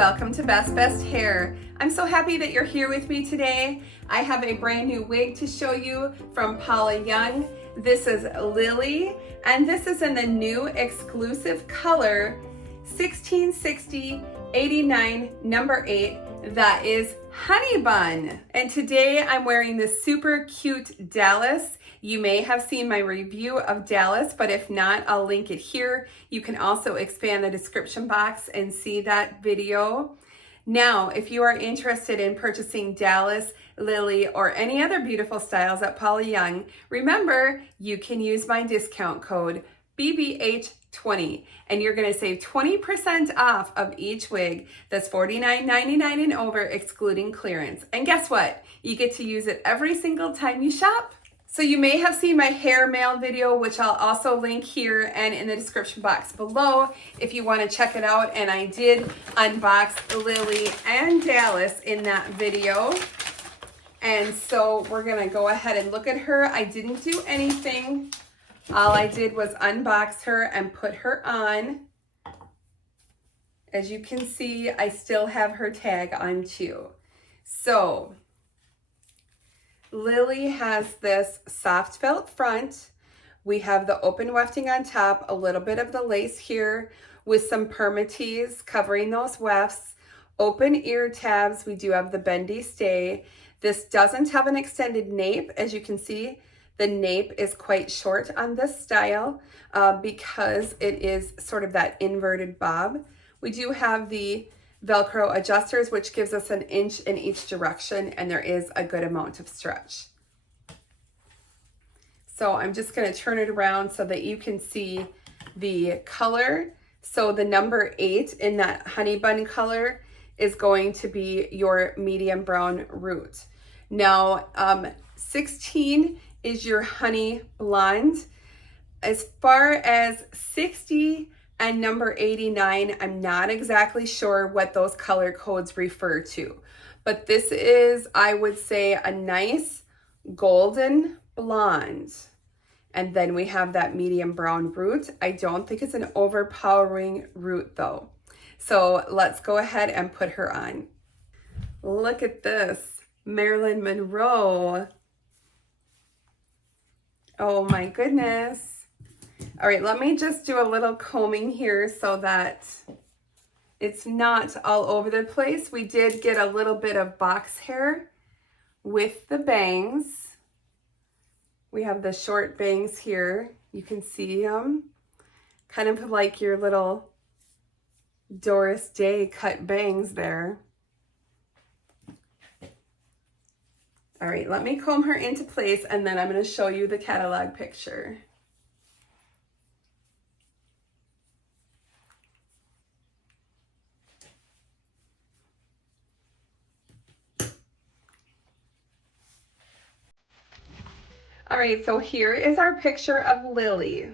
Welcome to Best Hair. I'm so happy that you're here with me today. I have a brand new wig to show you from Paula Young. This is Lily, and this is in the new exclusive color 1660 89 number 8. That is Honey Bun. And today I'm wearing this super cute Dallas. You may have seen my review of Dallas, but if not, I'll link it here. You can also expand the description box and see that video. Now, if you are interested in purchasing Dallas, Lily, or any other beautiful styles at Paula Young, remember, you can use my discount code BBH20 and you're going to save 20% off of each wig that's $49.99 and over, excluding clearance. And guess what? You get to use it every single time you shop. So you may have seen my hair mail video, which I'll also link here and in the description box below if you want to check it out. And I did unbox Lily and Dallas in that video. And so we're going to go ahead and look at her. I didn't do anything. All I did was unbox her and put her on. As you can see, I still have her tag on too. So Lily has this soft felt front. We have the open wefting on top, a little bit of the lace here with some permatease covering those wefts, open ear tabs. We do have the bendy stay. This doesn't have an extended nape. As you can see, the nape is quite short on this style because it is sort of that inverted bob. We do have the Velcro adjusters, which gives us an inch in each direction, and there is a good amount of stretch. So I'm just going to turn it around so that you can see the color. So the number 8 in that honey bun color is going to be your medium brown root. Now 16 is your honey blonde. As far as 60 and number 89, I'm not exactly sure what those color codes refer to, but this is, I would say, a nice golden blonde. And then we have that medium brown root. I don't think it's an overpowering root though. So let's go ahead and put her on. Look at this, Marilyn Monroe. Oh my goodness. All right, let me just do a little combing here so that it's not all over the place. We did get a little bit of box hair with the bangs. We have the short bangs here. You can see them, kind of like your little Doris Day cut bangs there. All right, let me comb her into place and then I'm going to show you the catalog picture. All right, so here is our picture of Lily.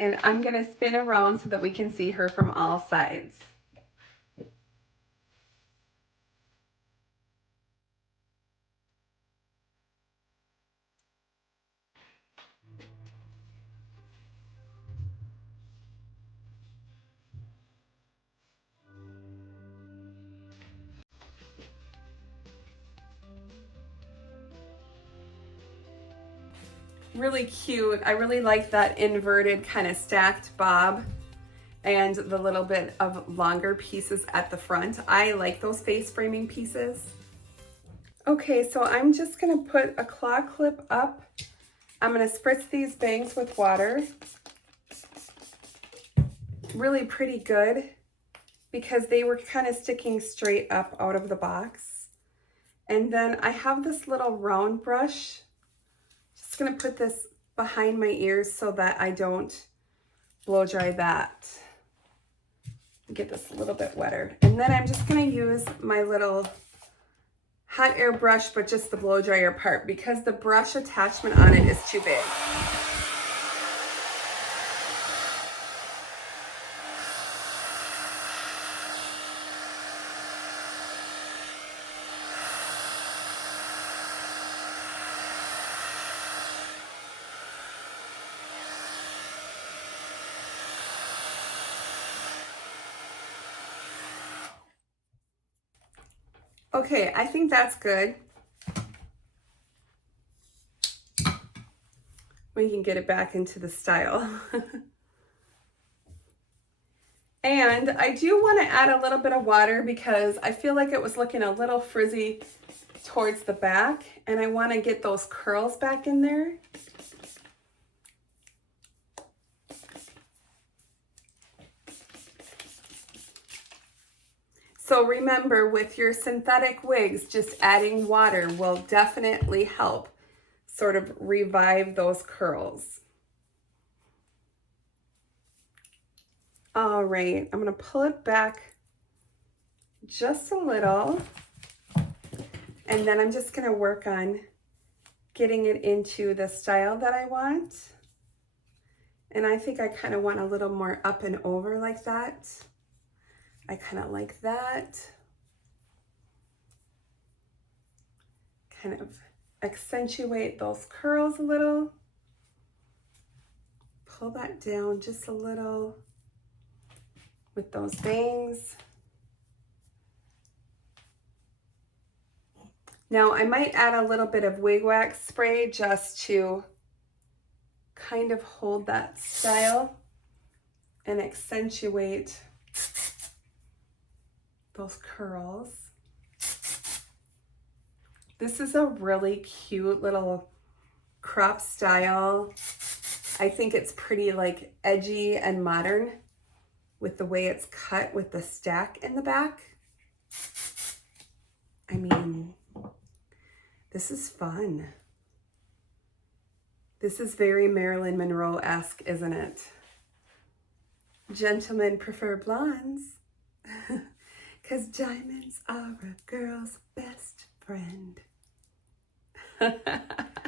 And I'm going to spin around so that we can see her from all sides. Really cute. I really like that inverted kind of stacked bob and the little bit of longer pieces at the front. I like those face framing pieces. Okay, so I'm just gonna put a claw clip up. I'm gonna spritz these bangs with water. Really pretty good because they were kind of sticking straight up out of the box. And then I have this little round brush. Just gonna put this behind my ears so that I don't blow dry that. Get this a little bit wetter. And then I'm just gonna use my little hot air brush, but just the blow dryer part because the brush attachment on it is too big. Okay, I think that's good. We can get it back into the style. And I do want to add a little bit of water because I feel like it was looking a little frizzy towards the back, and I want to get those curls back in there. So remember, with your synthetic wigs, just adding water will definitely help sort of revive those curls. All right, I'm gonna pull it back just a little, and then I'm just gonna work on getting it into the style that I want. And I think I kind of want a little more up and over like that. I kind of like that. Kind of accentuate those curls a little. Pull that down just a little with those bangs. Now I might add a little bit of wig wax spray just to kind of hold that style and accentuate those curls. This is a really cute little crop style. I think it's pretty like edgy and modern with the way it's cut with the stack in the back. I mean, this is fun. This is very Marilyn Monroe-esque, isn't it? Gentlemen prefer blondes, 'cause diamonds are a girl's best friend.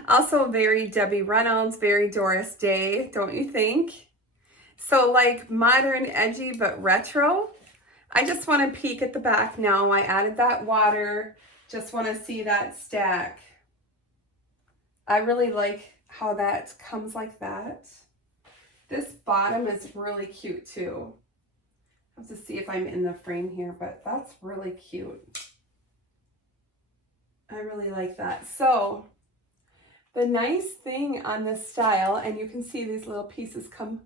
Also very Debbie Reynolds, very Doris Day, don't you think? So like modern, edgy, but retro. I just want to peek at the back now. I added that water. Just want to see that stack. I really like how that comes like that. This bottom is really cute too. I have to see if I'm in the frame here, but that's really cute. I really like that. So the nice thing on this style, and you can see these little pieces come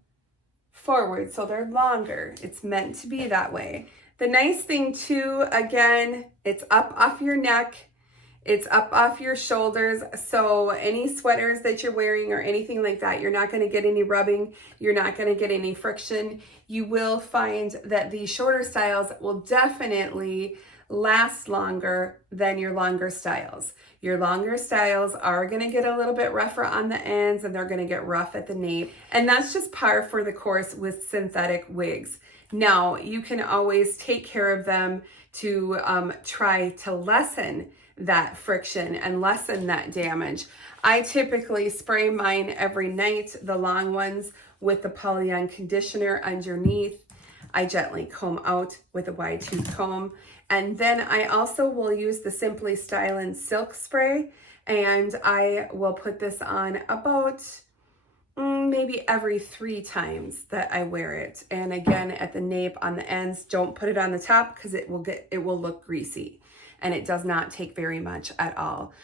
forward, so they're longer. It's meant to be that way. The nice thing too, again, it's up off your neck. It's up off your shoulders, so any sweaters that you're wearing or anything like that, you're not going to get any rubbing. You're not going to get any friction. You will find that these shorter styles will definitely last longer than your longer styles. Your longer styles are going to get a little bit rougher on the ends, and they're going to get rough at the nape. And that's just par for the course with synthetic wigs. Now, you can always take care of them to try to lessen that friction and lessen that damage. I typically spray mine every night, the long ones, with the Paula conditioner underneath. I gently comb out with a wide tooth comb. And then I also will use the Simply Stylin' Silk Spray, and I will put this on about maybe every 3 times that I wear it. And again, at the nape on the ends, don't put it on the top because it will look greasy, and it does not take very much at all.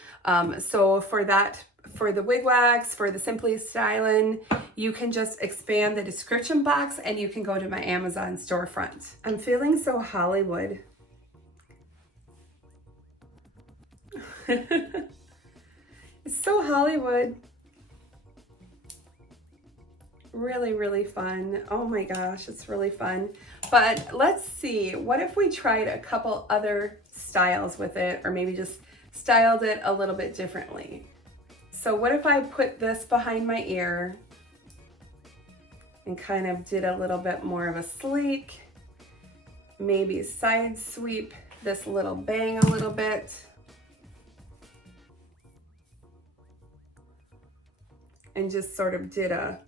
So for the wig wax, for the Simply Stylin', you can just expand the description box and you can go to my Amazon storefront. I'm feeling so Hollywood. It's so Hollywood. Really, really fun. Oh my gosh, it's really fun. But let's see, what if we tried a couple other styles with it, or maybe just styled it a little bit differently? So what if I put this behind my ear and kind of did a little bit more of a sleek, maybe side sweep this little bang a little bit. And just sort of did a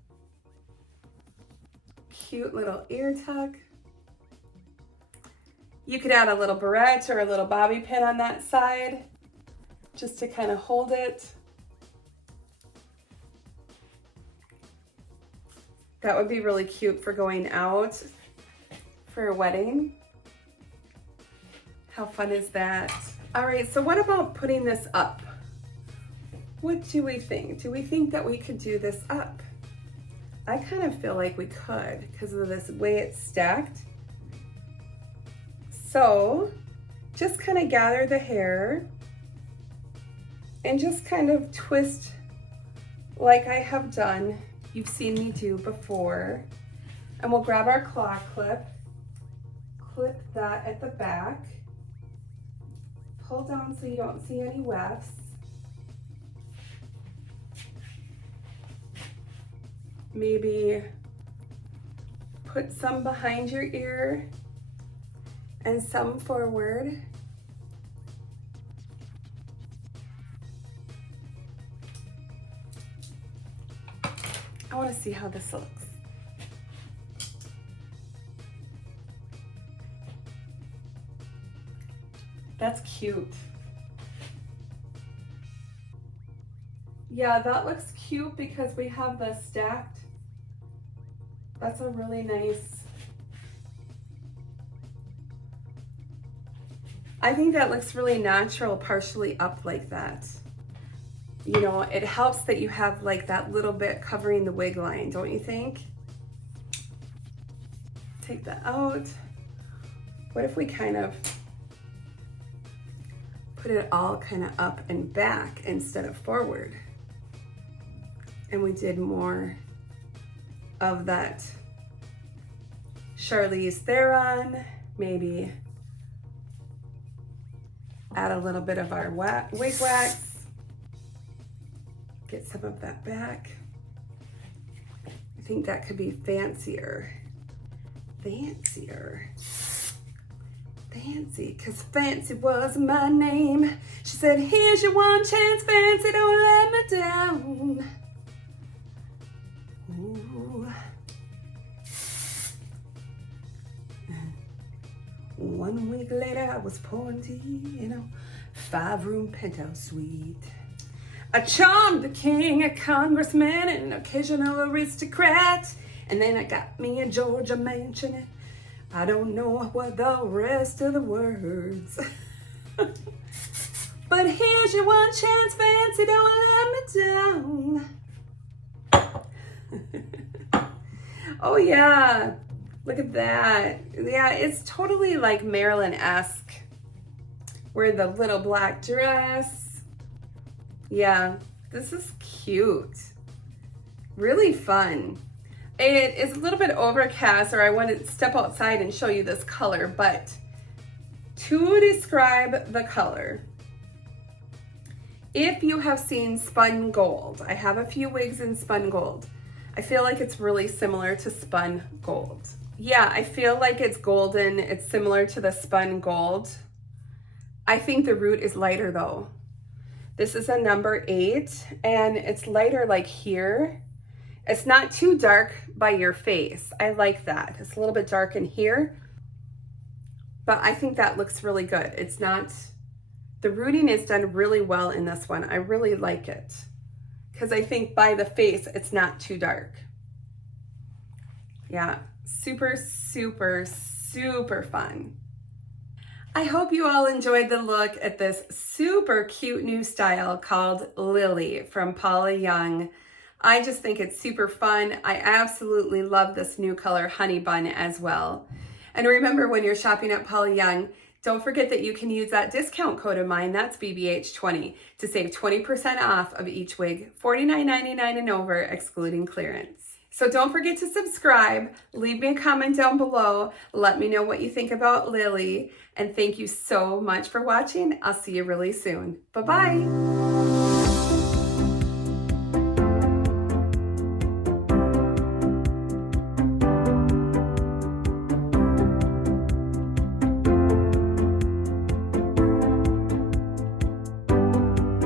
cute little ear tuck. You could add a little barrette or a little bobby pin on that side just to kind of hold it. That would be really cute for going out for a wedding. How fun is that? All right, so what about putting this up? What do we think? Do we think that we could do this up? I kind of feel like we could because of this way it's stacked. So just kind of gather the hair and just kind of twist like I have done. You've seen me do before. And we'll grab our claw clip, clip that at the back, pull down so you don't see any wefts. Maybe put some behind your ear and some forward. I want to see how this looks. That's cute. Yeah, that looks cute because we have the stacked. That's a really nice. I think that looks really natural, partially up like that. You know, it helps that you have like that little bit covering the wig line, don't you think? Take that out. What if we kind of put it all kind of up and back instead of forward? And we did more of that Charlize Theron, maybe add a little bit of our wig wax, get some of that back. I think that could be fancier, fancy, because Fancy was my name. She said, here's your one chance, Fancy, don't let me down. Ooh. 1 week later, I was pouring tea in a 5-room penthouse suite. I charmed the king, a congressman, and an occasional aristocrat. And then I got me a Georgia mansion, and I don't know what the rest of the words. But here's your one chance, Fancy, don't let me down. Oh yeah, look at that. Yeah, it's totally like Marilyn-esque. Wearing the little black dress. Yeah, this is cute. Really fun. It is a little bit overcast, or I want to step outside and show you this color, but to describe the color, if you have seen spun gold, I have a few wigs in spun gold. I feel like it's really similar to spun gold. Yeah, I feel like it's golden. It's similar to the spun gold. I think the root is lighter though. This is a number 8 and it's lighter like here. It's not too dark by your face. I like that. It's a little bit dark in here, but I think that looks really good. It's not, the rooting is done really well in this one. I really like it because I think by the face, it's not too dark. Yeah, super, super, super fun. I hope you all enjoyed the look at this super cute new style called Lily from Paula Young. I just think it's super fun. I absolutely love this new color honey bun as well. And remember, when you're shopping at Paula Young, don't forget that you can use that discount code of mine, that's BBH20, to save 20% off of each wig, $49.99 and over, excluding clearance. So don't forget to subscribe, leave me a comment down below, let me know what you think about Lily, and thank you so much for watching. I'll see you really soon. Bye-bye.